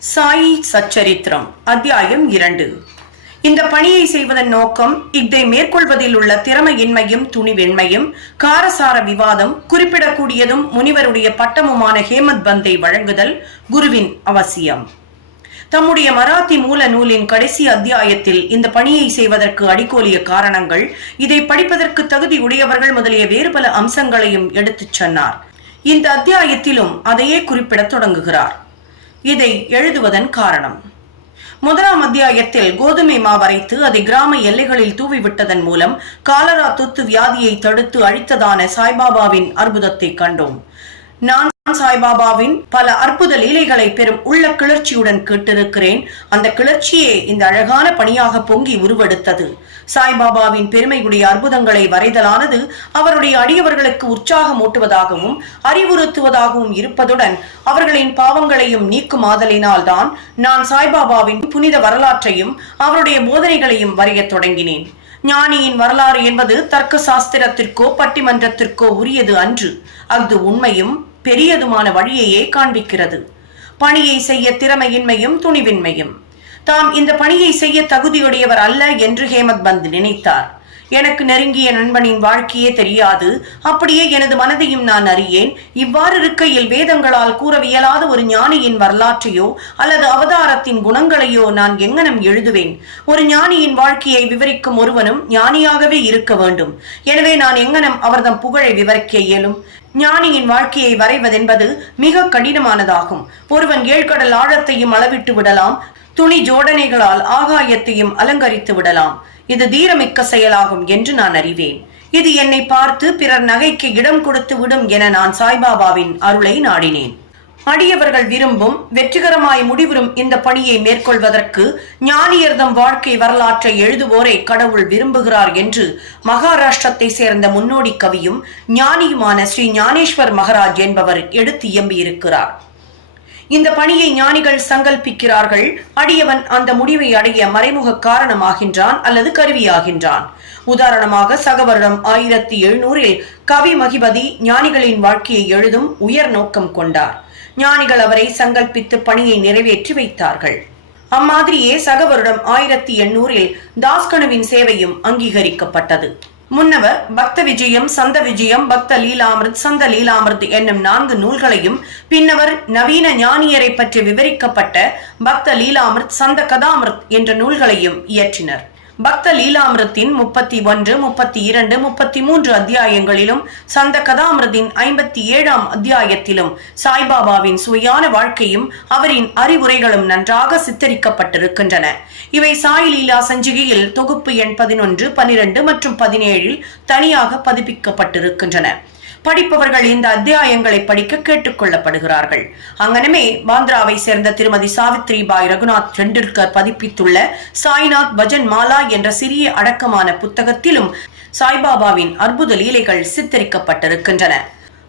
சாயி சச்சரித்திரம் அத்தியாயம் இரண்டு. இந்த பணியை செய்வதன் நோக்கம் இதை மேற்கொள்வதில் உள்ள திறமையின்மையும் துணிவின்மையும் காரசார விவாதம் குறிப்பிடக்கூடியதும் முனிவருடைய பட்டமுமான ஹேமத் பந்தை வழங்குதல் குருவின் அவசியம். தம்முடைய மராத்தி மூல நூலின் கடைசி அத்தியாயத்தில் இந்த பணியை செய்வதற்கு அடிக்கோலிய காரணங்கள் இதை படிப்பதற்கு தகுதி உடையவர்கள் முதலிய வேறு பல அம்சங்களையும் எடுத்துச் சொன்னார். இந்த அத்தியாயத்திலும் அதையே குறிப்பிடத் தொடங்குகிறார். இதை எழுதுவதன் காரணம். முதலாம் அத்தியாயத்தில் கோதுமை மாவரைத்து அதை கிராம எல்லைகளில் தூவிவிட்டதன் மூலம் காலரா தொத்து வியாதியை தடுத்து அழித்ததான சாய்பாபாவின் அற்புதத்தை கண்டோம். நான் சாய்பாபாவின் பல அற்புத லீலைகளை பெரும் உள்ள கிளர்ச்சியுடன் கேட்டிருக்கிறேன். அந்த கிளர்ச்சியே இந்த அழகான பணியாக பொங்கி உருவெடுத்தது. சாய்பாபாவின் பெருமையுடைய அற்புதங்களை வரைதலானது அவருடைய அடியவர்களுக்கு உற்சாகம் ஊட்டுவதாகவும் அறிவுறுத்துவதாகவும் இருப்பதுடன் அவர்களின் பாவங்களையும் நீக்கும் ஆதலினால் தான் நான் சாய்பாபாவின் புனித வரலாற்றையும் அவருடைய போதனைகளையும் வரையத் தொடங்கினேன். ஞானியின் வரலாறு என்பது தர்க்க சாஸ்திரத்திற்கோ பட்டிமன்றத்திற்கோ உரியது அன்று. அது உண்மையும் பெரியதுமான வழியையே காண்பிக்கிறது. பணியை செய்ய திறமையின்மையும் துணிவின்மையும். தாம் இந்த பணியை செய்ய தகுதியுடையவர் அல்ல என்று ஹேமத் பந்த் நினைத்தார். எனக்கு நெருங்கிய நண்பனின் வாழ்க்கையே தெரியாது. அப்படியே எனது மனதையும் நான் அறியேன். இவ்வாறு இருக்கையில் வேதங்களால் கூறவியலாத ஒரு ஞானியின் வரலாற்றையோ அல்லது அவதாரத்தின் குணங்களையோ நான் எங்கனம் எழுதுவேன்? ஒரு ஞானியின் வாழ்க்கையை விவரிக்கும் ஒருவனும் ஞானியாகவே இருக்க வேண்டும். எனவே நான் எங்கனம் அவர்தம் புகழை விவரிக்க இயலும்? ஞானியின் வாழ்க்கையை வரைவதென்பது மிக கடினமானதாகும். ஒருவன் ஏழ்கடல் ஆழத்தையும் அளவிட்டு விடலாம் துணி ஜோடனைகளால் ஆகாயத்தையும் அலங்கரித்து விடலாம். இது தீரமிக்க செயலாகும் என்று நான் அறிவேன். இது என்னை பார்த்து பிறர் நகைக்கு இடம் கொடுத்து விடும் என நான் சாய்பாபாவின் அருளை நாடினேன். அடியவர்கள் விரும்பும் வெற்றிகரமாய் முடிவுறும் இந்த பணியை மேற்கொள்வதற்கு ஞானியர்தம் வாழ்க்கை வரலாற்றை எழுதுவோரை கடவுள் விரும்புகிறார் என்று மகாராஷ்டிரத்தை சேர்ந்த முன்னோடி கவியும் ஞானியுமான ஸ்ரீ ஞானேஸ்வர் மகராஜ் என்பவர் எடுத்து இயம்பியிருக்கிறார் இந்த பணியை ஞானிகள் சங்கல்பிக்கிறார்கள். அடியவன் அந்த முடிவை அடைய மறைமுக காரணமாகின்றான் அல்லது கருவியாகின்றான். உதாரணமாக சக வருடம் ஆயிரத்தி எழுநூறில் கவி மகிபதி ஞானிகளின் வாழ்க்கையை எழுதும் உயர் நோக்கம் கொண்டார். ஞானிகள் அவரை சங்கல்பித்து பணியை நிறைவேற்றி வைத்தார்கள். அம்மாதிரியே சக வருடம் ஆயிரத்தி எண்ணூறில் தாஸ்கனுவின் சேவையும் அங்கீகரிக்கப்பட்டது. முன்னவர் பக்த விஜயம் சந்த விஜயம் பக்த லீலாமிருத் சந்த லீலாமிருத் என்னும் நான்கு நூல்களையும் பின்னவர் நவீன ஞானியரை பற்றி விவரிக்கப்பட்ட பக்த லீலாமிருத் சந்த கதாமிருத் என்ற நூல்களையும் இயற்றினர். பக்த லீலாமிருத்தின் முப்பத்தி ஒன்று முப்பத்தி இரண்டு முப்பத்தி மூன்று அத்தியாயங்களிலும் சந்த கதாமிரதின் ஐம்பத்தி ஏழாம் அத்தியாயத்திலும் சாய்பாபாவின் சுவையான வாழ்க்கையும் அவரின் அறிவுரைகளும் நன்றாக சித்தரிக்கப்பட்டிருக்கின்றன. இவை சாய் லீலா சஞ்சிகையில் தொகுப்பு எண் பதினொன்று பனிரெண்டு மற்றும் பதினேழில் தனியாக பதிப்பிக்கப்பட்டிருக்கின்றன. படிப்பவர்கள் இந்த அத்தியாயங்களை படிக்க கேட்டுக்கொள்ளப்படுகிறார்கள். அங்கனமே பாந்திராவை சேர்ந்த திருமதி சாவித்ரி பாய் ரகுநாத் டெண்டுல்கர் பதிப்பித்துள்ள சாய்நாத் பஜன் மாலா என்ற சிறிய அடக்கமான புத்தகத்திலும் சாய்பாபாவின் அற்புத லீலைகள் சித்தரிக்கப்பட்டிருக்கின்றன.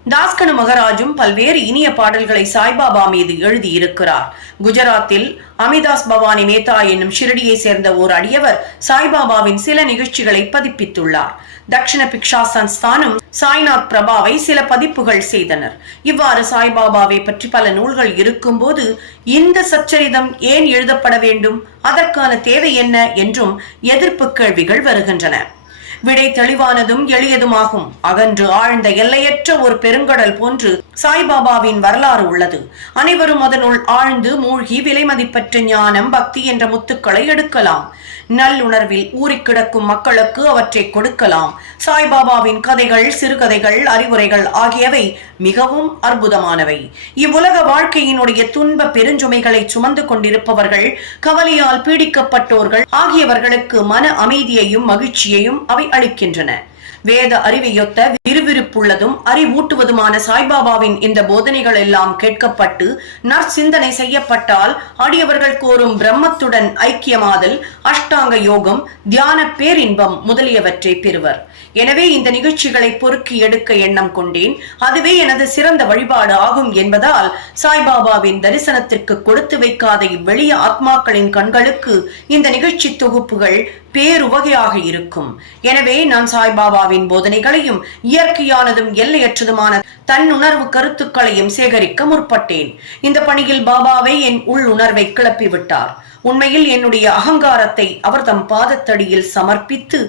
தாஸ்கனு மகராஜும் பல்வேறு இனிய பாடல்களை சாய்பாபா மீது எழுதியிருக்கிறார். குஜராத்தில் அமிதாஸ் பவானி மேத்தா என்னும் ஷிரடியை சேர்ந்த ஓர் அடியவர் சாய்பாபாவின் சில நிகழ்ச்சிகளை பதிப்பித்துள்ளார். தக்ஷண பிக்ஷா சன்ஸ்தானும் சாய்நாத் பிரபாவை சில பதிப்புகள் செய்தனர். இவ்வாறு சாய்பாபாவை பற்றி பல நூல்கள் இருக்கும்போது இந்த சச்சரிதம் ஏன் எழுதப்பட வேண்டும்? அதற்கான தேவை என்ன? என்றும் எதிர்ப்பு கேள்விகள் வருகின்றன. விடை தெளிவானதும் எளியதுமாகும். அகன்று ஆழ்ந்த எல்லையற்ற ஒரு பெருங்கடல் போன்று சாய்பாபாவின் வரலாறு உள்ளது. அனைவரும் அதனுள் ஆழ்ந்து மூழ்கி விலைமதிப்பற்ற ஞானம் பக்தி என்ற முத்துக்களை எடுக்கலாம். நல்லுணர்வில் ஊறிக் கிடக்கும் மக்களுக்கு அவற்றை கொடுக்கலாம். சாய்பாபாவின் கதைகள் சிறுகதைகள் அறிவுரைகள் ஆகியவை மிகவும் அற்புதமானவை. இவ்வுலக வாழ்க்கையினுடைய துன்ப பெருஞ்சுமைகளை சுமந்து கொண்டிருப்பவர்கள் கவலையால் பீடிக்கப்பட்டோர்கள் ஆகியவர்களுக்கு மன அமைதியையும் மகிழ்ச்சியையும் அவை அளிக்கின்றன. வேத அறிவையொத்த விறுவிறுப்புள்ளதும் அறிவூட்டுவதுமான சாய்பாபாவின் இந்த போதனைகள் எல்லாம் கேட்கப்பட்டு நற்சிந்தனை செய்யப்பட்டால் அடியவர்கள் கோரும் பிரம்மத்துடன் ஐக்கியமாதல் அஷ்டாங்க யோகம் தியான பேரின்பம் முதலியவற்றை பெறுவர். எனவே இந்த நிகழ்ச்சிகளை பொறுக்கி எடுக்க எண்ணம் கொண்டேன். அதுவே எனது சிறந்த வழிபாடு ஆகும் என்பதால் சாய்பாபாவின் தரிசனத்திற்கு கொடுத்து வைக்காத இவ்வெளிய ஆத்மாக்களின் கண்களுக்கு இந்த நிகழ்ச்சி தொகுப்புகள் பேருவகையாக இருக்கும். எனவே நான் சாய்பாபாவின் போதனைகளையும் இயற்கையானதும் எல்லையற்றதுமான தன்னுணர்வு கருத்துக்களையும் சேகரிக்க முற்பட்டேன். இந்த பணியில் பாபாவை என் உள் உணர்வை கிளப்பிவிட்டார். உண்மையில் என்னுடைய அகங்காரத்தை அவர் தம் பாதத்தடியில் சமர்ப்பித்து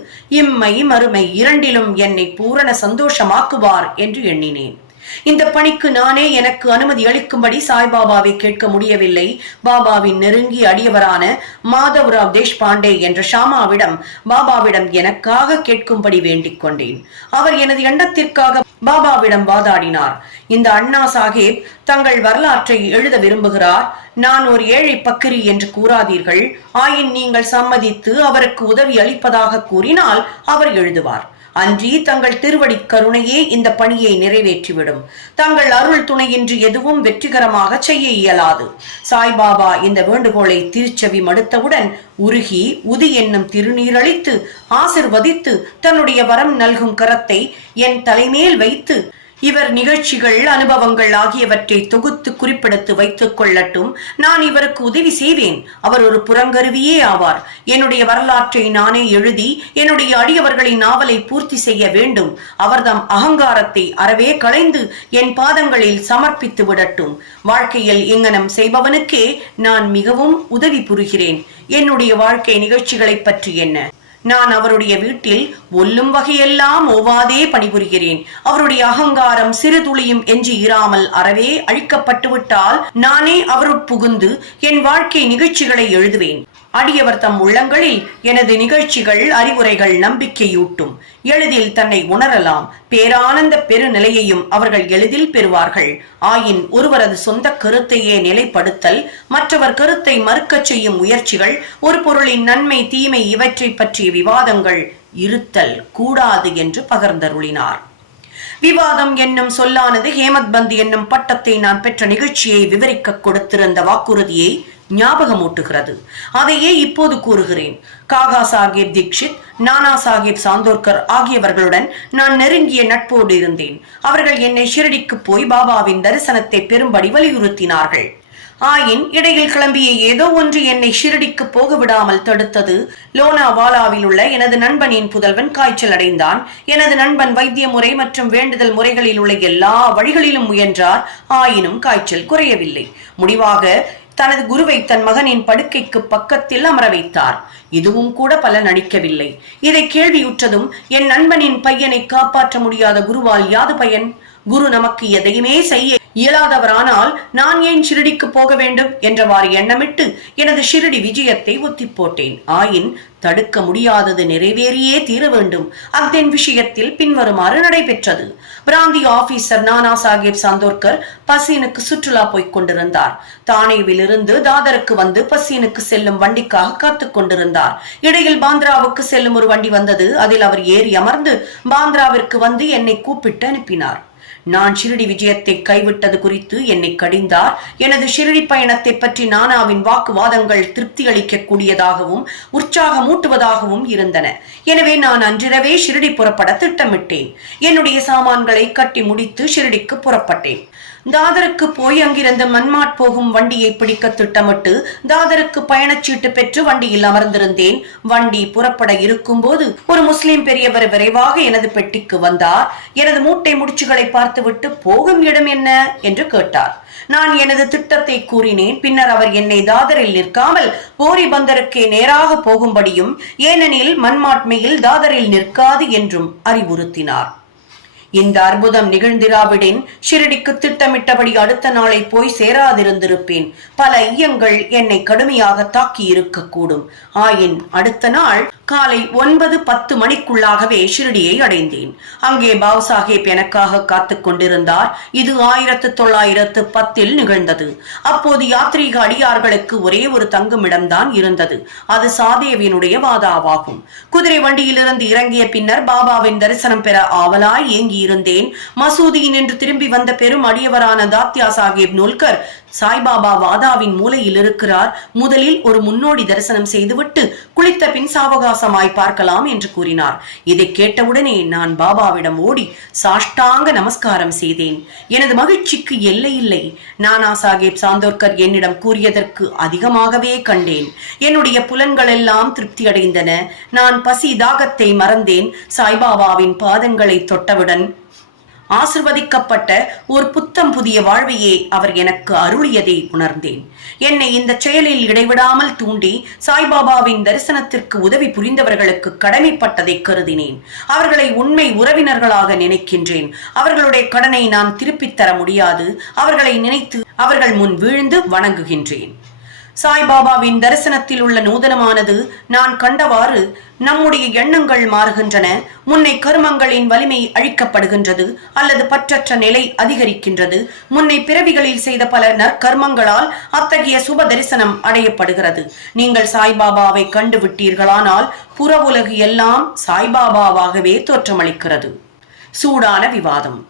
இம்மை மறுமை இரண்டிலும் என்னை பூரண சந்தோஷமாக்குவார் என்று எண்ணினேன். இந்த பணிக்கு நானே எனக்கு அனுமதி அளிக்கும்படி சாய்பாபாவை கேட்க முடியவில்லை. பாபாவின் நெருங்கிய அடியவரான மாதவ்ராவ் தேஷ்பாண்டே என்ற ஷாமாவிடம் பாபாவிடம் எனக்காக கேட்கும்படி வேண்டிக் கொண்டேன். அவர் எனது எண்ணத்திற்காக பாபாவிடம் வாதாடினார். இந்த அண்ணா சாஹேப் தங்கள் வரலாற்றை எழுத விரும்புகிறார். நான் ஒரு ஏழை பக்கிரி என்று கூறாதீர்கள். ஆயின் நீங்கள் சம்மதித்து அவருக்கு உதவி அளிப்பதாக கூறினால் அவர் எழுதுவார். அன்றி தங்கள் திருவடி கருணையே இந்த பணியை நிறைவேற்றிவிடும். தங்கள் அருள் துணையின்றி எதுவும் வெற்றிகரமாக செய்ய இயலாது. சாய்பாபா இந்த வேண்டுகோளை திருச்செவி மடுத்தவுடன் உருகி உதி என்னும் திருநீரழித்து ஆசிர்வதித்து தன்னுடைய வரம் நல்கும் கரத்தை என் தலைமேல் வைத்து இவர் நிகழ்ச்சிகள் அனுபவங்கள் ஆகியவற்றை தொகுத்து குறிப்பெடுத்து வைத்துக் கொள்ளட்டும். நான் இவருக்கு உதவி செய்வேன். அவர் ஒரு புறங்கருவியே ஆவார். என்னுடைய வரலாற்றை நானே எழுதி என்னுடைய அடியவர்களின் நாவலை பூர்த்தி செய்ய வேண்டும். அவர்தம் அகங்காரத்தை அறவே களைந்து என் பாதங்களில் சமர்ப்பித்து விடட்டும். வாழ்க்கையில் இங்கனம் செய்பவனுக்கே நான் மிகவும் உதவி புரிகிறேன். என்னுடைய வாழ்க்கை நிகழ்ச்சிகளைப் பற்றி என்ன? நான் அவருடைய வீட்டில் ஒல்லும் வகையெல்லாம் ஓவாதே பணிபுரிகிறேன். அவருடைய அகங்காரம் சிறு துளியும் எஞ்சி இராமல் அறவே அழிக்கப்பட்டு விட்டால் நானே அவருட் புகுந்து என் வாழ்க்கை நிகழ்ச்சிகளை எழுதுவேன். அடியவர் தம் உள்ளங்களில் எனது நிகழ்ச்சிகள் அறிவுரைகள் நம்பிக்கையூட்டும். எளிதில் தன்னை உணரலாம். பேரானந்த பெருநிலையையும் அவர்கள் எளிதில் பெறுவார்கள். ஆயின் ஒருவரது சொந்த கருத்தையே நிலைப்படுத்தல் மற்றவர் கருத்தை மறுக்கச் செய்யும் முயற்சிகள் ஒரு பொருளின் நன்மை தீமை இவற்றை பற்றிய விவாதங்கள் இருத்தல் கூடாது என்று பகர்ந்தருளினார். விவாதம் என்னும் சொல்லானது ஹேமத் பந்த் என்னும் பட்டத்தை நான் பெற்ற நிகழ்ச்சியை விவரிக்க கொடுத்திருந்த வாக்குறுதியை ஞாபகமூட்டுகிறது. அதையே இப்போது கூறுகிறேன். காகா சாஹேப் தீக்ஷித் நானா சாஹேப் சாந்தோர்கர் ஆகியவர்களுடன் நான் நெருங்கிய நட்போடு இருந்தேன். அவர்கள் என்னை ஷிரடிக்கு போய் பாபாவின் தரிசனத்தை பெரும்படி வலியுறுத்தினார்கள். ஆயின் இடையில் கிளம்பிய ஏதோ ஒன்று என்னை ஷிரடிக்கு போக விடாமல் தடுத்தது. லோனாவாலாவில் உள்ள எனது நண்பனின் புதல்வன் காய்ச்சல் அடைந்தான். எனது நண்பன் வைத்திய முறை மற்றும் வேண்டுதல் முறைகளில் உள்ள எல்லா வழிகளிலும் முயன்றார். ஆயினும் காய்ச்சல் குறையவில்லை. முடிவாக தனது குருவை தன் மகனின் படுக்கைக்கு பக்கத்தில் அமர வைத்தார். இதுவும் கூட பலன் அளிக்கவில்லை. இதை கேள்வியுற்றதும் என் நண்பனின் பையனை காப்பாற்ற முடியாத குருவால் யாது பயன்? குரு நமக்கு எதையுமே செய்ய இயலாதவரானால் நான் ஏன் ஷிரடிக்கு போக வேண்டும் என்றவாறு எண்ணமிட்டு எனது ஷிரடி விஜயத்தை ஒத்தி போட்டேன் ஆயின் தடுக்க முடியாதது நிறைவேறியே தீர வேண்டும். அக்தென் விஷயத்தில் பின்வருமாறு நடைபெற்றது. பிராந்தி ஆபீசர் நானா சாஹேப் சாந்தோர்கர் பசீனுக்கு சுற்றுலா போய்க் கொண்டிருந்தார். தானேவிலிருந்து தாதருக்கு வந்து பசீனுக்கு செல்லும் வண்டிக்காக காத்துக் கொண்டிருந்தார். இடையில் பாந்திராவுக்கு செல்லும் ஒரு வண்டி வந்தது. அதில் அவர் ஏறி அமர்ந்து பாந்திராவிற்கு வந்து என்னை கூப்பிட்டு அனுப்பினார். நான் ஷிரடி விஜயத்தை கைவிட்டது குறித்து என்னை கடிந்தார். எனது ஷிரடி பயணத்தை பற்றி நானாவின் வாக்குவாதங்கள் திருப்தி அளிக்கக்கூடியதாகவும் உற்சாகமூட்டுவதாகவும் இருந்தன. எனவே நான் அன்றிரவே ஷிரடி புறப்பட திட்டமிட்டேன். என்னுடைய சாமான்களை கட்டி முடித்து ஷிரடிக்கு புறப்பட்டேன். தாதருக்கு போய் அங்கிருந்து மன்மாட் போகும் வண்டியை பிடிக்க திட்டமிட்டு தாதருக்கு பயணச்சீட்டு பெற்று வண்டியில் அமர்ந்திருந்தேன். வண்டி புறப்பட இருக்கும்போது ஒரு முஸ்லிம் பெரியவர் விரைவாக எனது பெட்டிக்கு வந்தார். எனது மூட்டை முடிச்சுகளை பார்த்துவிட்டு போகும் இடம் என்ன? என்று கேட்டார். நான் எனது திட்டத்தை கூறினேன். பின்னர் அவர் என்னை தாதரில் நிற்காமல் போரி பந்தருக்கே நேராக போகும்படியும் ஏனெனில் மன்மாட்மையில் தாதரில் நிற்காது என்றும் அறிவுறுத்தினார். இந்த அற்புதம் நிகழ்ந்திராவிடின் ஷிரடிக்கு திட்டமிட்டபடி அடுத்த நாளை போய் சேராதிருந்திருப்பேன். பல ஐயங்கள் என்னை கடுமையாக தாக்கி இருக்கக்கூடும் ஆயின் அடுத்த நாள் காலை ஒன்பது பத்து மணிக்குள்ளாகவே ஷிரடியை அடைந்தேன். அங்கே பாவ் சாஹேப் எனக்காக காத்து கொண்டிருந்தார். இது ஆயிரத்து தொள்ளாயிரத்து பத்தில் நிகழ்ந்தது. அப்போது யாத்ரீக அடியார்களுக்கு ஒரே ஒரு தங்குமிடம்தான் இருந்தது. அது சாதேவியனுடைய வாதாவாகும். குதிரை வண்டியிலிருந்து இறங்கிய பின்னர் பாபாவின் தரிசனம் பெற ஆவலாய் ஏங்கி இருந்தேன். மசூதியின் என்று திரும்பி வந்த பெரும் அடியவரான தாத்யா சாஹேப் நூல்கர் சாய்பாபா வாதாவின் மூலையில் இருக்கிறார். முதலில் ஒரு முன்னோடி தரிசனம் செய்துவிட்டு குளித்த பின் சாவகாசமாய் பார்க்கலாம் என்று கூறினார். இதை கேட்டவுடனே நான் பாபாவிடம் ஓடி சாஷ்டாங்க நமஸ்காரம் செய்தேன். எனது மகிழ்ச்சிக்கு எல்லை இல்லை. நானா சாஹேப் சாந்தோர்கர் என்னிடம் கூறியதற்கு அதிகமாகவே கண்டேன். என்னுடைய புலன்கள் எல்லாம் திருப்தி அடைந்தன. நான் பசி தாகத்தை மறந்தேன். சாய்பாபாவின் பாதங்களை தொட்டவுடன் ஆசிர்வதிக்கப்பட்ட ஒரு புத்தம் புதிய வாழ்வையே அவர் எனக்கு அருளியதை உணர்ந்தேன். என்னை இந்த செயலில் இடைவிடாமல் தூண்டி சாய்பாபாவின் தரிசனத்திற்கு உதவி புரிந்தவர்களுக்கு கடமைப்பட்டதை கருதினேன். அவர்களை உண்மை உறவினர்களாக நினைக்கின்றேன். அவர்களுடைய கடனை நான் திருப்பித் தர முடியாது. அவர்களை நினைத்து அவர்கள் முன் வீழ்ந்து வணங்குகின்றேன். சாய்பாபாவின் தரிசனத்தில் உள்ள நூதனமானது நான் கண்டவாறு நம்முடைய எண்ணங்கள் மாறுகின்றன முன்னை கருமங்களின் வலிமை அழிக்கப்படுகின்றது அல்லது பற்றற்ற நிலை அதிகரிக்கின்றது. முன்னை பிறவிகளில் செய்த பல நற்கர்மங்களால் அத்தகைய சுப தரிசனம் அடையப்படுகிறது. நீங்கள் சாய்பாபாவை கண்டு விட்டீர்களானால் புற உலகு எல்லாம் சாய்பாபாவாகவே தோற்றமளிக்கிறது. சூடான விவாதம்.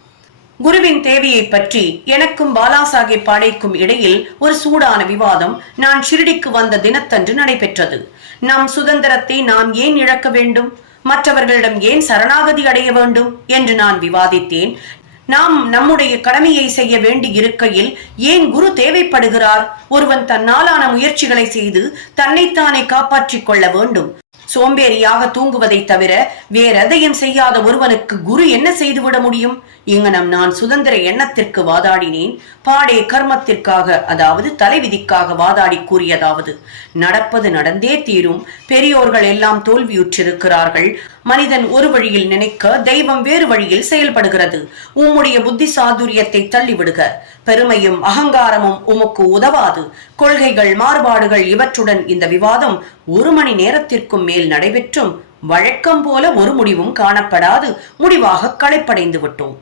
குருவின் தேவையை பற்றி எனக்கும் பாலாசாஹேப் பாடேக்கும் இடையில் ஒரு சூடான விவாதம் நான் ஷிரடிக்கு வந்த தினத்தன்று நடைபெற்றது. நம் சுதந்திரத்தை நாம் ஏன் இழக்க வேண்டும்? மற்றவர்களிடம் ஏன் சரணாகதி அடைய வேண்டும்? என்று நான் விவாதித்தேன். நாம் நம்முடைய கடமையை செய்ய வேண்டி இருக்கையில் ஏன் குரு தேவைப்படுகிறார்? ஒருவன் தன்னாலான முயற்சிகளை செய்து தன்னைத்தானே காப்பாற்றிக் கொள்ள வேண்டும். சோம்பேறியாக தூங்குவதை தவிர வேறெதையும் செய்யாத ஒருவனுக்கு குரு என்ன செய்துவிட முடியும்? இங்கனம் நான் சுதந்திர எண்ணத்திற்கு வாதாடினேன். பாடே கர்மத்திற்காக அதாவது தலைவிதிக்காக வாதாடி கூறியதாவது நடப்பது நடந்தே தீரும். பெரியோர்கள் எல்லாம் தோல்வியுற்றிருக்கிறார்கள். மனிதன் ஒரு வழியில் நினைக்க தெய்வம் வேறு வழியில் செயல்படுகிறது. உம்முடைய புத்தி சாதுரியத்தை தள்ளிவிடுக. பெருமையும் அகங்காரமும் உமக்கு உதவாது. கொள்கைகள் மாறுபாடுகள் இவற்றுடன் இந்த விவாதம் ஒரு மணி நேரத்திற்கும் மேல் நடைபெற்றும். வழக்கம் போல ஒரு முடிவும் காணப்படாது. முடிவாக களைப்படைந்து விட்டோம்.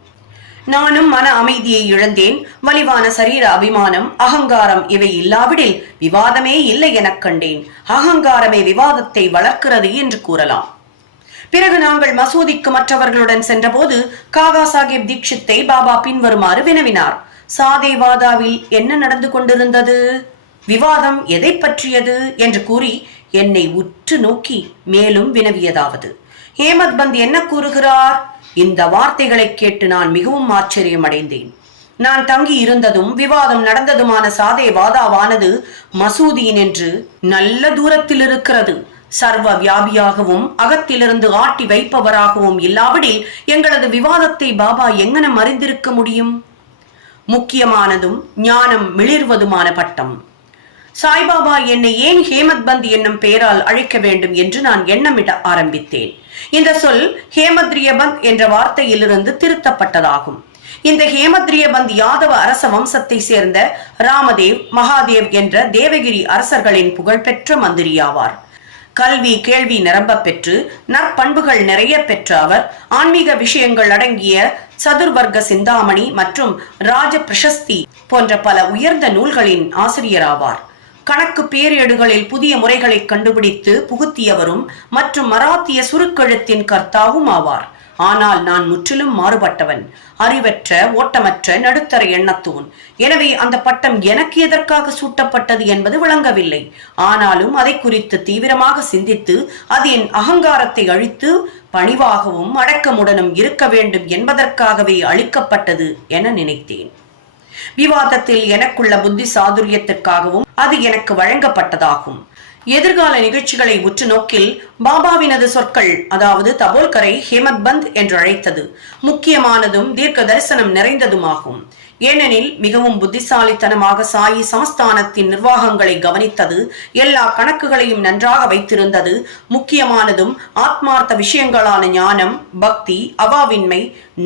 நானும் மன அமைதியை இழந்தேன். மலிவான சரீர அபிமானம் அகங்காரம் இவை இல்லாவிடில் விவாதமே இல்லை எனக் கண்டேன். அகங்காரமே விவாதத்தை வளர்க்கிறது என்று கூறலாம். பிறகு நாங்கள் மசூதிக்கு மற்றவர்களுடன் சென்றபோது காகா சாஹிப் தீட்சித்தை பாபா பின்வருமாறு வினவினார். சாதேவாதாவில் என்ன நடந்து கொண்டிருந்தது? விவாதம் எதை பற்றியது? என்று கூறி என்னை உற்று நோக்கி மேலும் வினவியதாவது. ஹேமத் பந்த் என்ன கூறுகிறார்? இந்த வார்த்தைகளை கேட்டு நான் மிகவும் ஆச்சரியம் அடைந்தேன் நான் தங்கி இருந்ததும் விவாதம் நடந்ததுமான சாதே வாதாவானது மசூதியின் என்று நல்ல தூரத்தில் இருக்கிறது. சர்வ வியாபியாகவும் அகத்திலிருந்து ஆட்டி வைப்பவராகவும் இல்லாவிடில் எங்களது விவாதத்தை பாபா எங்கனம் அறிந்திருக்க முடியும்? முக்கியமானதும் ஞானம் மிளிர்வதுமான பட்டம். சாய்பாபா என்னை ஏன் ஹேமத் பந்த் என்னும் பெயரால் அழைக்க வேண்டும் என்று நான் எண்ணமிட ஆரம்பித்தேன். இந்த சொல் ஹேமத்ரியபந்த் என்ற வார்த்தையிலிருந்து திருத்தப்பட்டதாகும். இந்த ஹேமத்ரியபந்த் யாதவ அரச வம்சத்தை சேர்ந்த ராமதேவ் மகாதேவ் என்ற தேவகிரி அரசர்களின் புகழ்பெற்ற மந்திரியாவார். கல்வி கேள்வி நிரம்ப பெற்று நற்பண்புகள் நிறைய பெற்ற அவர் ஆன்மீக விஷயங்கள் அடங்கிய சதுர்வர்க்க சிந்தாமணி மற்றும் ராஜ பிரசஸ்தி போன்ற பல உயர்ந்த நூல்களின் ஆசிரியராவார். கணக்கு பேரேடுகளில் புதிய முறைகளை கண்டுபிடித்து புகுத்தியவரும் மற்றும் மராத்திய சுருக்கெழுத்தின் கர்த்தாவும் ஆவார். ஆனால் நான் முற்றிலும் மாறுபட்டவன். அறிவற்ற ஓட்டமற்ற நடுத்தர எண்ணத்தோன் எனவே அந்த பட்டம் எனக்கு எதற்காக சூட்டப்பட்டது என்பது விளங்கவில்லை. ஆனாலும் அதை குறித்து தீவிரமாக சிந்தித்து அது என் அகங்காரத்தை அழித்து பணிவாகவும் அடக்கமுடனும் இருக்க வேண்டும் என்பதற்காகவே அளிக்கப்பட்டது என நினைத்தேன். விவாதத்தில் எனக்குள்ள புத்தி சாதுரியத்திற்காகவும் அது எனக்கு வழங்கப்பட்டதாகும். எதிர்கால நிகழ்ச்சிகளை உற்று நோக்கில் பாபாவினது சொற்கள் அதாவது தபோல்கரை ஹேமத் பந்த் என்று அழைத்தது முக்கியமானதும் தீர்க்க தரிசனம் நிறைந்ததுமாகும். ஏனெனில் மிகவும் புத்திசாலித்தனமாக சாயி சமஸ்தானத்தின் நிர்வாகங்களை கவனித்தது எல்லா கணக்குகளையும் நன்றாக வைத்திருந்தது. முக்கியமானதும் ஆத்மார்த்த விஷயங்களான ஞானம் பக்தி அவாவின்மை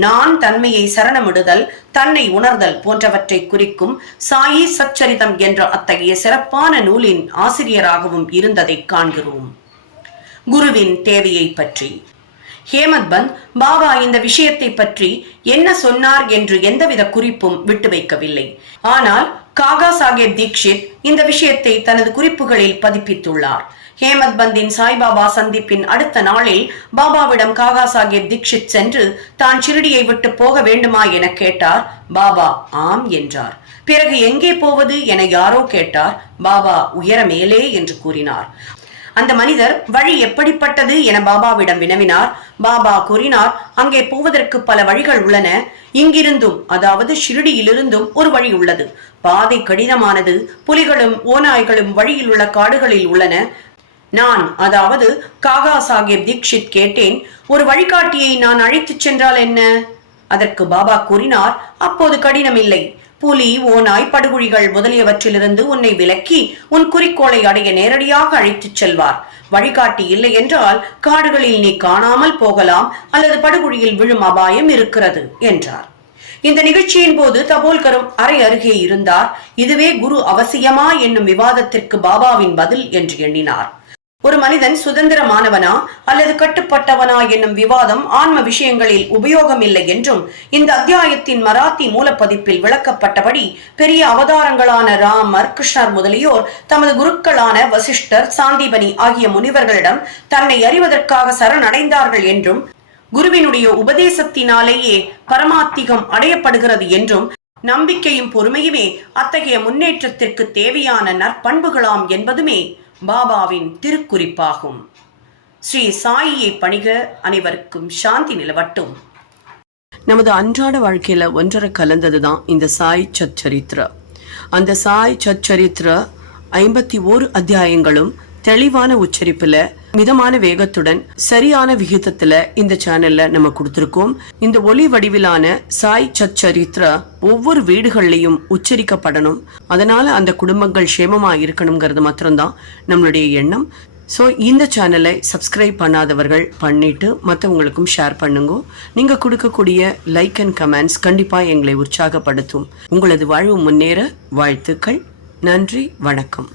நான் தன்மையை சரணமிடுதல் தன்னை உணர்தல் போன்றவற்றை குறிக்கும் சாயி சச்சரிதம் என்ற அத்தகைய சிறப்பான நூலின் ஆசிரியராகவும் இருந்ததை காண்கிறோம். குருவின் தேவையை பற்றி ஹேமத் பந்த் பாபா இந்த விஷயத்தை பற்றி என்ன சொன்னார் என்று எந்தவித குறிப்பும் விட்டு வைக்கவில்லை. ஆனால் காகா சாஹேப் தீக்ஷித் இந்த விஷயத்தை தனது குறிப்புகளில் பதிப்பித்துள்ளார். ஹேமத் பந்தின் சாய்பாபா சந்திப்பின் அடுத்த நாளில் பாபாவிடம் காகா சாஹேப் தீக்ஷித் சென்று தான் சிறுடியை விட்டு போக வேண்டுமா? என கேட்டார். பாபா ஆம் என்றார். பிறகு எங்கே போவது? என யாரோ கேட்டார். பாபா உயர மேலே என்று கூறினார். அந்த மனிதர் வழி எப்படிப்பட்டது என பாபாவிடம் வினவினார். பாபா கூறினார் அங்கே போவதற்கு பல வழிகள் உள்ளன. இங்கிருந்தும் அதாவது ஷிரடியிலிருந்தும் ஒரு வழி உள்ளது. பாதை கடினமானது புலிகளும் ஓநாய்களும் வழியில் உள்ள காடுகளில் உள்ளன. நான் அதாவது காகா சாஹேப் தீக்ஷித் கேட்டேன் ஒரு வழிகாட்டியை நான் அழைத்துச் சென்றால் என்ன? அதற்கு பாபா கூறினார் அப்போது கடினமில்லை. புலி ஓநாய் படுகுழிகள் முதலியவற்றிலிருந்து உன்னை விலக்கி உன் குறிக்கோளை அடைய நேரடியாக அழைத்துச் செல்வார். வழிகாட்டி இல்லை என்றால் காடுகளில் நீ காணாமல் போகலாம் அல்லது படுகுழியில் விழும் அபாயம் இருக்கிறது என்றார். இந்த நிகழ்ச்சியின் போது தபோல்கரும் அறை அருகே இருந்தார். இதுவே குரு அவசியமா என்னும் விவாதத்திற்கு பாபாவின் பதில் என்று எண்ணினார். ஒரு மனிதன் சுதந்திரமானவனா அல்லது கட்டுப்பட்டவனா என்னும் விவாதம் ஆன்ம விஷயங்களில் உபயோகமில்லை என்றும் இந்த அத்தியாயத்தின் மராத்தி மூலப்பதிப்பில் விளக்கப்பட்டபடி பெரிய அவதாரங்களான ராமர் கிருஷ்ணர் முதலியோர் தமது குருக்களான வசிஷ்டர் சாந்திபனி ஆகிய முனிவர்களிடம் தன்னை அறிவதற்காக சரணடைந்தார்கள் என்றும் குருவினுடைய உபதேசத்தினாலேயே பரமாத்திகம் அடையப்படுகிறது என்றும் நம்பிக்கையும் பொறுமையுமே அத்தகைய முன்னேற்றத்திற்கு தேவையான நற்பண்புகளாம் என்பதுமே பாபாவின் திருக்குறிப்பாகும். ஸ்ரீ சாயியை பணிக அனைவருக்கும் சாந்தி நிலவட்டும். நமது அன்றாட வாழ்க்கையில ஒன்றரை கலந்ததுதான் இந்த சாய் சச்சரித்ரா. அந்த சாய் சச்சரித்ரா ஐம்பத்தி ஓரு அத்தியாயங்களும் தெளிவான உச்சரிப்புல மிதமான வேகத்துடன் சரியான விகிதத்துல இந்த சேனல்ல நம்ம கொடுத்திருக்கோம். இந்த ஒளி வடிவிலான சாய் சச்சரித்ரா ஒவ்வொரு வீடுகள்லையும் உச்சரிக்கப்படணும். அதனால அந்த குடும்பங்கள் சேமமா இருக்கணுங்கிறது மாத்திரம்தான் நம்மளுடைய எண்ணம். ஸோ இந்த சேனலை சப்ஸ்கிரைப் பண்ணாதவர்கள் பண்ணிட்டு மற்றவங்களுக்கும் ஷேர் பண்ணுங்க. நீங்க கொடுக்கக்கூடிய லைக் அண்ட் கமெண்ட்ஸ் கண்டிப்பா எங்களை உற்சாகப்படுத்தும். உங்களது வாழ்வு முன்னேற வாழ்த்துக்கள். நன்றி வணக்கம்.